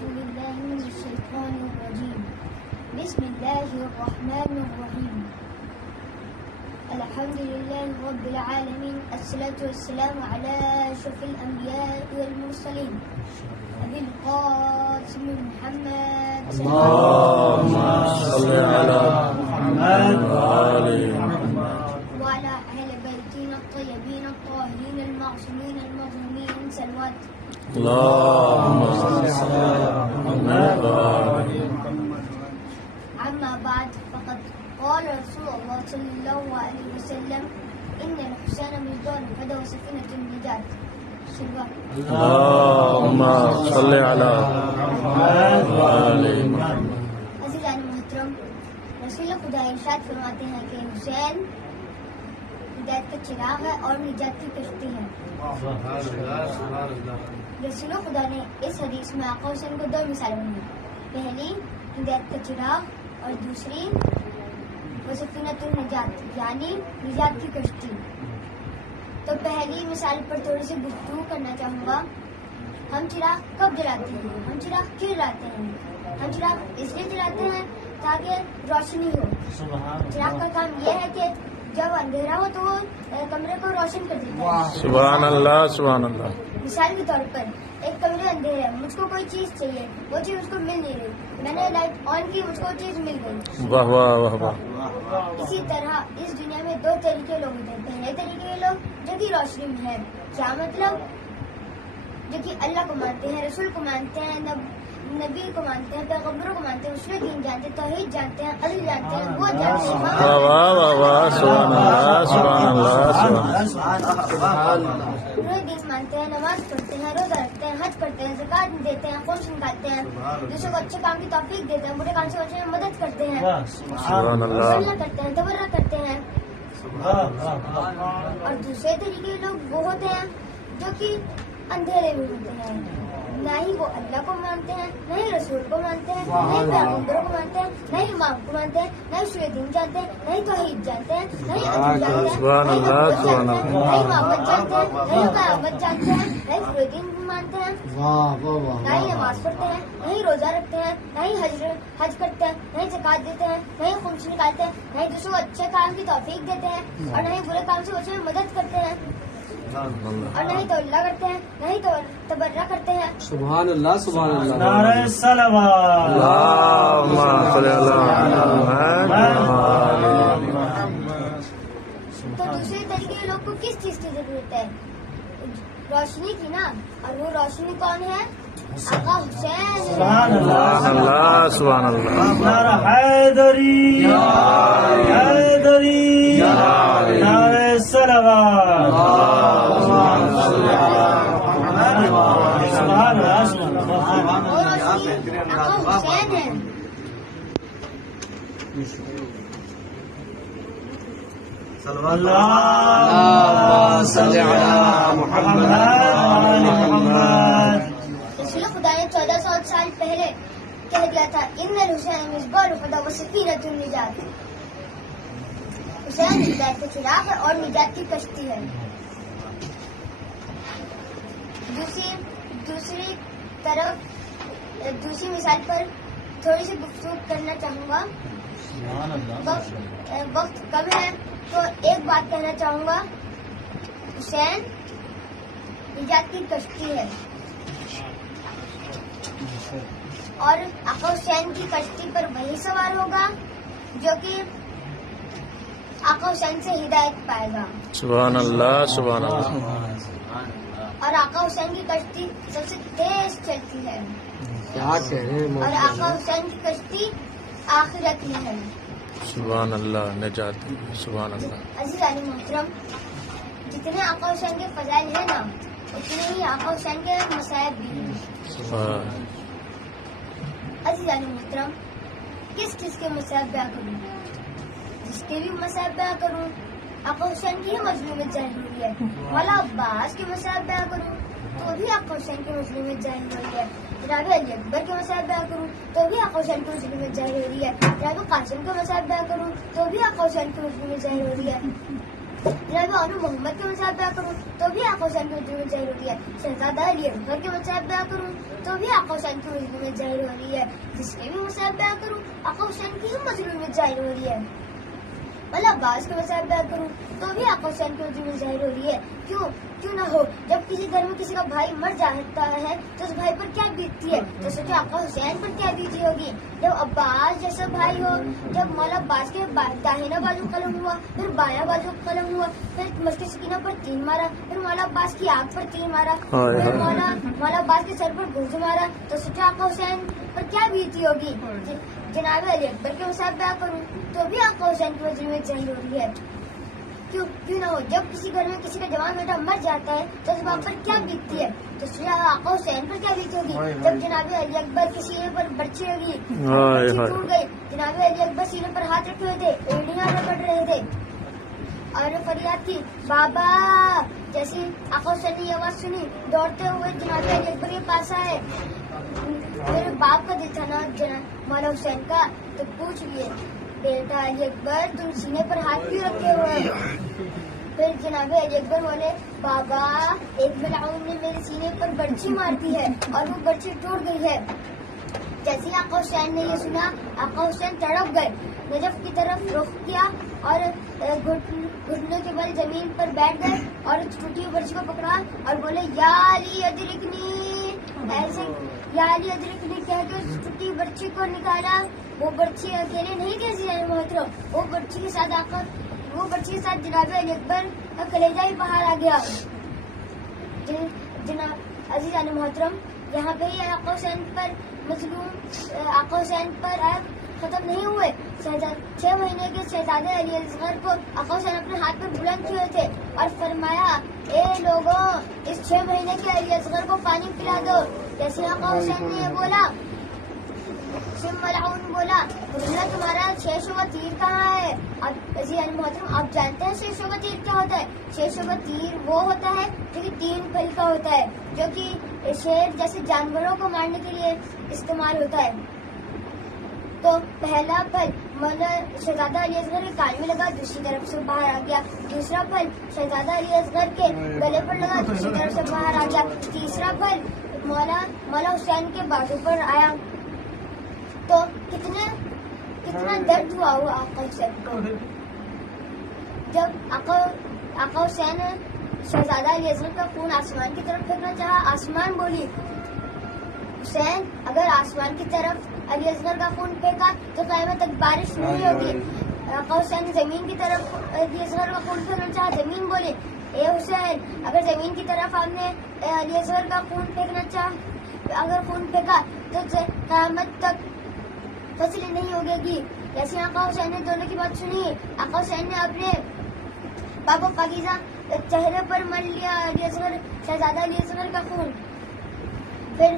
أعوذ بالله من الشيطان الرجيم. بسم الله الرحمن الرحيم. الحمد لله رب العالمين، الصلاة والسلام على أشرف الأنبياء والمرسلين أبي القاسم محمد اللهم صل على محمد وآل محمد وعلى أهل بيتنا الطيبين الطاهرين المعصومين المظلومين صلوات. اللهم صل على محمد وآل محمد. أما بعد، فقد قال رسول الله صلى الله عليه وسلم: إن الحسين مصباح الهدى وسفينة النجاة. اللهم صل على محمد وآل محمد. عزیزان محترم، رسول خدا ارشاد فرماتے ہیں کہ حسین ہدایت کا چراغ ہے اور نجات کی کشتی ہے. رسول خدا نے اس حدیث میں آقا حسین کو دو مثالیں دی. پہلی ہدایت کا چراغ اور دوسری وہ سفینۃ النجات یعنی نجات کی کشتی. تو پہلی مثال پر تھوڑی سی گفتگو کرنا چاہوں گا. ہم چراغ کب جلاتے ہیں؟ ہم چراغ کیوں جلاتے ہیں؟ ہم چراغ اس لیے جلاتے ہیں تاکہ روشنی ہو. چراغ کا کام یہ ہے کہ جب اندھیرا ہو تو وہ کمرے کو روشن کر دیتا ہے. سبحان اللہ سبحان اللہ. مثال کے طور پر ایک کمرے اندھیرے ہے، مجھ کو کوئی چیز چاہیے، وہ چیز مجھ کو مل نہیں رہی، میں نے لائٹ آن کی، مجھ کو وہ چیز مل گئی. واہ واہ واہ واہ. اسی طرح اس دنیا میں دو طریقے لوگ ہوتے ہیں. پہلے طریقے کے لوگ جو کہ روشنی میں ہیں. کیا مطلب؟ جو کہ اللہ کو مانتے ہیں، رسول کو مانتے ہیں، نبی کو مانتے ہیں، پیغمبروں کو مانتے ہیں، اصول دین جانتے ہیں، توحید جانتے ہیں، عدل جانتے ہیں، وہ جانتے ہیں. واہ واہ واہ واہ. سبحان اللہ سبحان اللہ سبحان اللہ. اصول دین مانتے ہیں، نماز پڑھتے ہیں، روزہ رکھتے ہیں، حج کرتے ہیں، زکات دیتے ہیں، خرچ نکالتے ہیں، دوسروں کو اچھے کام کی توفیق دیتے ہیں، برے کام سے بچنے میں مدد کرتے ہیں، سبحان اللہ. صلہ کرتے ہیں، تبرع کرتے ہیں. اور دوسرے طریقے لوگ وہ ہوتے ہیں جو کہ اندھیرے میں ہوتے ہیں. نہ ہی وہ اللہ کو مانتے ہیں، نہ ہی رسول کو مانتے ہیں، نہ ہی پیغمبروں کو مانتے ہیں، نہ ہی امام کو مانتے ہیں، نہ ہی اصول دین جانتے ہیں، نہ ہی توحید جانتے ہیں، نہ ہی عدل جانتے ہیں، سبحان نہ ہی اللہ، نبوت سبحان جانتے ہیں، نہ ہی محمد جانتے ہیں، نہ ہی قیامت جانتے ہیں، نہ ہی اصول دین مانتے ہیں، نہ ہی نماز پڑھتے ہیں، نہ ہی روزہ رکھتے ہیں، نہ ہی حج کرتے ہیں، نہ ہی زکات دیتے ہیں، نہ ہی خرچ نکالتے ہیں، نہ ہی دوسروں کو اچھے کام کی توفیق دیتے ہیں، اور نہ ہی برے کام سے بچنے میں مدد کرتے ہیں، اور نہ ہی تولا کرتے ہیں، نہ ہی تبرع کرتے ہیں. سبحان اللہ سبحان اللہ. اللهم صل على محمد. تو دوسرے طریقے کے لوگ کو کس چیز کی ضرورت ہے؟ روشنی کی نا. اور وہ روشنی کون ہے؟ آقا حسین. سبحان اللہ سبحان اللہ. نعرہ حیدری حیدری نعرہ صلوات. سبحان اللہ سبحان اللہ. وہ روشنی آقا حسین ہے. اللہ صلی علی محمد وآل محمد. رسول خدا نے 1400 سال پہلے کہہ دیا تھا: ان الحسین مصباح الہدی وسفینۃ النجات. حسین ہدایت کا چراغ ہے اور نجات کی کشتی ہے. دوسری مثال پر تھوڑی سی گفتگو کرنا چاہوں گا. وقت کم ہے تو ایک بات کہنا چاہوں گا. حسین نجات کی کشتی ہے اور آقا حسین کی کشتی پر وہی سوار ہوگا جو کہ آقا حسین سے ہدایت پائے گا. سبحان اللہ سبحان اللہ. اور آقا حسین کی کشتی سب سے تیز چلتی ہے کیا کہہ رہے ہیں اور آقا حسین کی کشتی آخرت میں ہے. سبحان اللہ. نجات. سبحان اللہ. عزیزان محترم، جتنے آقا حسین کے فضائل ہیں نا اتنے ہی آقا حسین کے مصائب بھی ہیں. سبحان. عزیزان محترم، کس کس کے مصائب بیان کروں؟ جس کے بھی مصائب بیان کروں آقا حسین کی ہی مظلومیت ظاہر ہو رہی ہے. مولا عباس کے مصائب بیان کروں تو بھی آقا حسین کی مظلومیت ظاہر ہو رہی ہے. جناب علی اکبر کے مصائب بیان کروں تو بھی آقا حسین کی مظلومیت ظاہر ہو رہی ہے. جناب قاسم کے مصائب بیان کروں تو بھی آقا حسین کی مظلومیت ظاہر ہو رہی ہے. जनाब अनु मोहम्मद के मसाब बयां करूँ तो भी आका हुसैन की मजलूम जाहिर हो रही है। शहजादा अली अकबर के मसाब बयां करूँ तो भी आका हुसैन की मजलूम जाहिर हो रही है। जिसके भी मसाब बयां करूँ आका हुसैन की ही मजलूम जाहिर हो रही है। मौला अब्बास के मसाब बयां करूँ तो भी आका हुसैन की मजलूम जाहिर हो रही है। क्यों ना हो, जब किसी घर में किसी का भाई मर जाता है तो उस भाई पर क्या बीतती है, तो सोचो आका हुसैन पर क्या बीती होगी। जब अब्बास जैसा भाई हो, जब मौला अब्बास के दाहिना बाजू कलम हुआ, फिर बाया बाजू कलम हुआ, फिर मस्जिद सकीना पर 3 मारा, फिर मौला अब्बास की आंख पर 3 मारा, फिर मौला अब्बास के सर पर गुर्ज मारा, तो सोचो आका हुसैन पर क्या बीती होगी। जनाब अली अकबर के मसाब बयां करूँ तो भी आका हुसैन की मजलूमियत जाहिर हो रही है। क्यों ना हो, जब किसी घर में किसी का जवान बेटा मर जाता है तो उस बाप पर क्या बीतती है, तो आका हुसैन पर क्या बीती होगी। जब जनाब अली अकबर के सीने पर बर्छी लगी, टूट गई, जनाब अली अकबर सीने पर हाथ रखे हुए थे, एड़ियां रगड़ रहे थे और फरियाद थी बाबा। जैसे आका हुसैन ने आवाज सुनी, दौड़ते हुए जनाब अली अकबर के पास आए। मेरे बाप का दिल था ना मौला हुसैन का, तो पूछ लिए बेटा अली अकबर तुम सीने पर हाथ क्यों रखे हुए हो। फिर जनाब अली अकबर बोले बाबा एक मलाउन ने मेरे सीने पर बर्छी मार दी है और वो बर्छी टूट गई है। जैसे ही आका हुसैन ने ये सुना, आका हुसैन तड़प गए, नजफ की तरफ रुख किया और घुटनों के बल जमीन पर बैठ गए और टूटी हुई बर्छी को पकड़ा और बोले या अली अदरिकनी, ऐसे या अली अदरिकनी कह के उस टूटी बर्छी को निकाला। वो बर्छी अकेले नहीं कैसी जाने मोहतरम, वो बर्छी के साथ जनाब अली अकबर का कलेजा ही बाहर आ गया। जनाब अजीज आने मोहतरम, यहाँ पे ही आका हुसैन पर मजलूम आका हुसैन पर खत्म नहीं हुए। 6 महीने के शहजादे अली असगर को आका हुसैन अपने हाथ पर बुलंद किए थे और फरमाया ए लोगों इस 6 महीने के अली असगर को पानी पिला दो। जैसे आका हुसैन ने बोला, मलाउन बोला तुम्हारा शेषों का तीर कहाँ है। अब मोहतरम आप जानते हैं शेषों का तीर क्या होता है। शेषों का तीर वो होता है जो कि 3 फल का होता है, जो कि शेर जैसे जानवरों को मारने के लिए इस्तेमाल होता है। तो पहला फल शहजादा अली असगर के कान में लगा, दूसरी तरफ से बाहर आ गया। दूसरा फल शहजादा अली असगर के गले पर लगा, दूसरी तरफ से बाहर आ गया। तीसरा फल मौला हुसैन के बाजू पर आया। तो कितना दर्द हुआ आका हुसैन को। जब आका हुसैन शहजादा अली असगर का खून आसमान की तरफ फेंकना चाहा, आसमान बोली हुसैन अगर आसमान की तरफ अली असगर का खून फेंका तो क़यामत तक बारिश नहीं होगी। आका हुसैन ने जमीन की तरफ अली असगर का खून फेंकना चाहा, जमीन बोली ए हुसैन अगर जमीन की तरफ आपने अली असगर का खून फेंकना चाहा, अगर खून फेंका तो क़यामत तक फसलें नहीं उगेगी। जैसे आका हुसैन ने दोनों की बात सुनी, आका हुसैन ने अपने पापा पाकीज़ा चेहरे पर मल लिया अली असगर शहजादा अली असगर का खून। फिर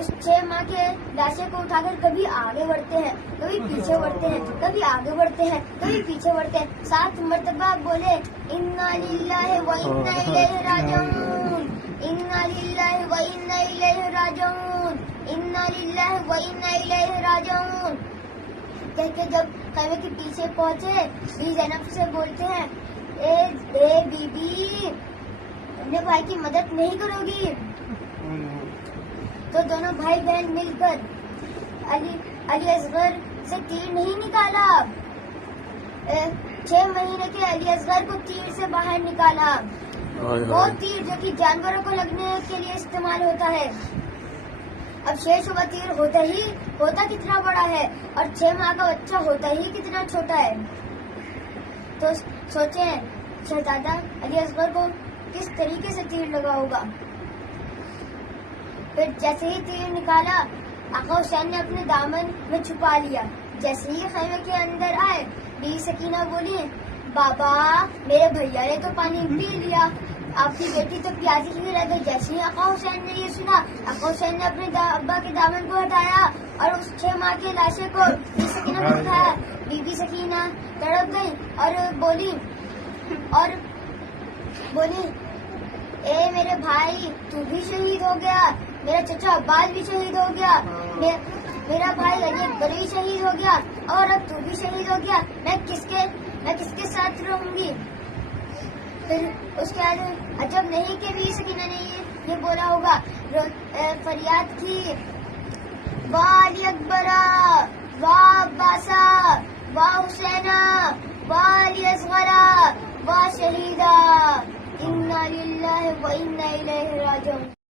उस 6 माह के लाशे को उठाकर कभी आगे बढ़ते हैं, कभी पीछे बढ़ते हैं, कभी आगे बढ़ते हैं, कभी पीछे बढ़ते हैं। 7 मरतबा बोले इन्ना लिल्लाहि व इन्ना इलैहि राजिऊन, इन्ना लिल्लाहि व इन्ना इलैहि राजिऊन, इन्ना लिल्लाहि व इन्ना इलैहि राजिऊन। कह के जब खैमे के पीछे पहुंचे, बी ज़ैनब से बोलते हैं ए बीबी अपने भाई की मदद नहीं करोगी। तो दोनों भाई बहन मिलकर अली असगर से तीर नहीं निकाला, 6 महीने के अली असगर को तीर से बाहर निकाला। वो तीर जो कि जानवरों को लगने के लिए इस्तेमाल होता है। अब शेषों का तीर होता कितना बड़ा है और 6 माह का बच्चा होता ही कितना छोटा है। तो सोचें शहजादा अली असगर को किस तरीके से तीर लगा होगा। फिर जैसे ही तीर निकाला, आका हुसैन ने अपने दामन में छुपा लिया। जैसे ही खैमे के अंदर आए, बीवी सकीना बोली बाबा मेरे भैया ने तो पानी पी लिया, आपकी बेटी तो प्यासी ही रह गई। जैसे ही आका हुसैन ने ये सुना, आका हुसैन ने अपने अब्बा के दामन को हटाया और उस 6 माह के लाशे को बीवी सकीना को उठाया। बीबी सकीना तड़प गई और बोली ए मेरे भाई तू भी शहीद हो गया, मेरा चचा अब्बास भी शहीद हो गया, मेरा भाई अली अकबर भी शहीद हो गया और अब तू भी शहीद हो गया। मैं किसके साथ रहूंगी। پھر اس کے بعد عجب نہیں کہ بھی سکینہ نے یہ بولا ہوگا، فریاد کی، واہ علی اکبرا، واہ عباسا، واہ حسینہ، واہ علی اصغرا، واہ شہیدہ، انا للہ و انا الیہ راجعون۔